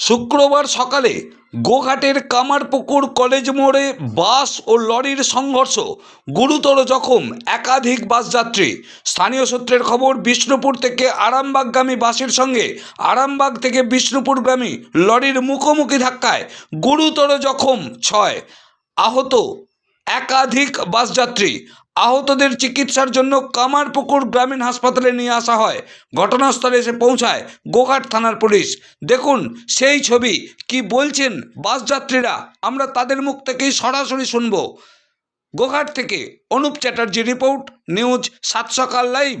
শুক্রবার সকালে গোঘাটের কামারপুকুর কলেজ মোড়ে বাস ও লরির সংঘর্ষ, গুরুতর জখম একাধিক বাসযাত্রী স্থানীয় সূত্রের খবর, বিষ্ণুপুর থেকে আরামবাগগামী বাসের সঙ্গে আরামবাগ থেকে বিষ্ণুপুরগামী লরির মুখোমুখি ধাক্কায় গুরুতর জখম ছয় আহত একাধিক বাসযাত্রী আহতদের চিকিৎসার জন্য কামারপুকুর গ্রামীণ হাসপাতালে নিয়ে আসা হয়। ঘটনাস্থলে এসে পৌঁছায় গোঘাট থানার পুলিশ। দেখুন, সেই ছবি। কি বলছেন বাস যাত্রীরা? আমরা তাদের মুখ থেকেই সরাসরি শুনব। গোঘাট থেকে অনুপ চ্যাটার্জি রিপোর্ট, নিউজ সাত সকাল লাইভ।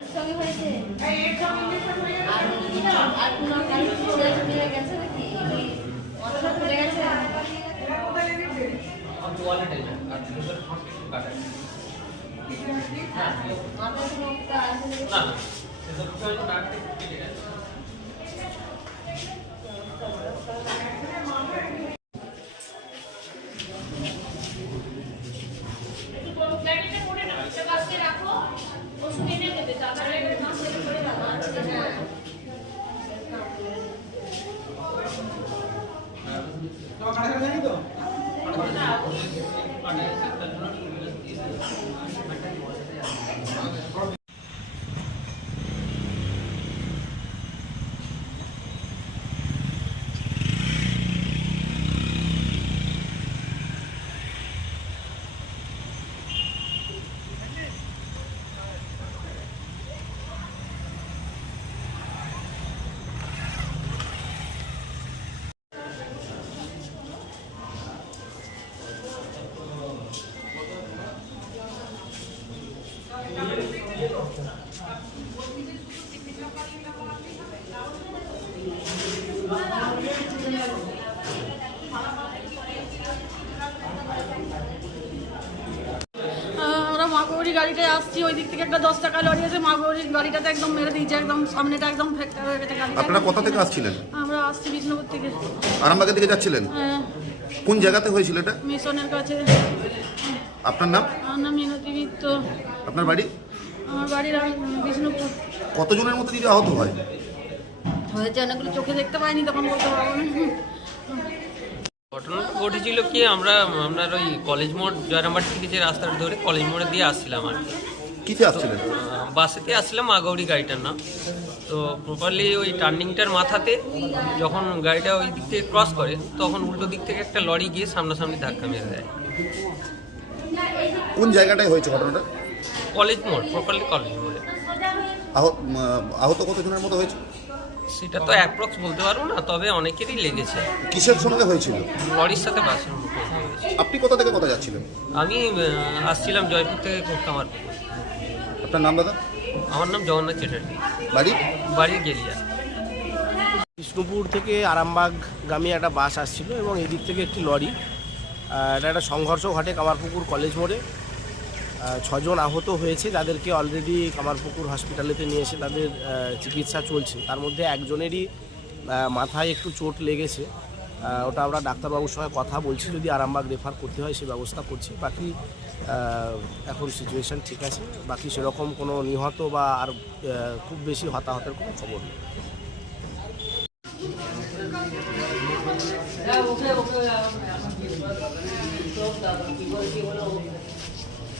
সঙ্গে হয়েছে আর আর কোনো গাড়ি চলে চলে গেছে নাকি অতটা চলে গেছে মাথায় কোনো একটা আছে আহ, আমরা গাড়িটায় আসছি ওই দিক থেকে একটা দশ টাকা লরি আছে মাগৌরি গাড়িটাতে একদম মেরে দিয়েছে একদম সামনেটা একদম ফ্র্যাকচার হয়ে গেছে গাড়িটা। আপনারা কোথা থেকে আসছিলেন? আমরা আসছি বিষ্ণুপুর থেকে। আরামবাগের দিকে যাচ্ছিলেন? আহ, কোন জায়গাতে হয়েছিল এটা? মিশনের কাছে। আপনার নাম? আমার নাম মিনতি মিত্র। আপনার বাড়ি? আমার বাড়ির আহ, বিষ্ণুপুর। কতজনের মতো দিদি আহত হয়? হয়েছে অনেকগুলো চোখে দেখতে পাইনি তখন বলতে পারব না। ঘটনাটা ঘটেছিল কি আমরা আপনার ওই কলেজ মোড় জয়রামবাটি থেকে যে রাস্তাটা ধরে কলেজ মোড়ে দিয়ে আসছিলাম আর কি। আসছিলেন? বাসেতে আসছিলাম মাগৌরি গাড়িটার নাম। তো প্রপারলি ওই টার্নিংটার মাথাতে যখন গাড়িটা ওই দিক থেকে ক্রস করে তখন উল্টো দিক থেকে একটা লরি গিয়ে সামনাসামনি ধাক্কা মেরে দেয়। কোন জায়গাটায় হয়েছে ঘটনাটা? কলেজ মোড় প্রপারলি কলেজ মোড়ে। আহত কতজনের মতো হয়েছে? সেটা তো অ্যাপ্রক্স বলতে পারব না তবে অনেকেরই লেগেছে। কিসের সঙ্গে হয়েছিল? লরির সাথে বাসের মুখোমুখি হয়েছে। আপনি কোথা থেকে কোথা যাচ্ছিলেন? আমি আহ, আসছিলাম জয়পুর থেকে কামারপুর আপনার নাম দাদা? আমার নাম জগন্নাথ চ্যাটার্জি। বাড়ি? বাড়ি গেলিয়া বিষ্ণুপুর থেকে আরামবাগগামী একটা বাস আসছিল এবং এদিক থেকে একটি লরি এটা একটা সংঘর্ষ ঘটে কামারপুকুর কলেজ মোড়ে। ছজন আহত হয়েছে, যাদেরকে অলরেডি কামারপুকুর হসপিটালেতে নিয়ে এসে তাদের চিকিৎসা চলছে। তার মধ্যে একজনেরই মাথায় একটু চোট লেগেছে। ওটা আমরা ডাক্তারবাবুর সঙ্গে কথা বলছি, যদি আরামবাগ রেফার করতে হয় সে ব্যবস্থা করছি। বাকি এখন সিচুয়েশান ঠিক আছে। বাকি সেরকম কোনো নিহত বা আর খুব বেশি হতাহতের কোনো খবর নেই। ওকে ওকে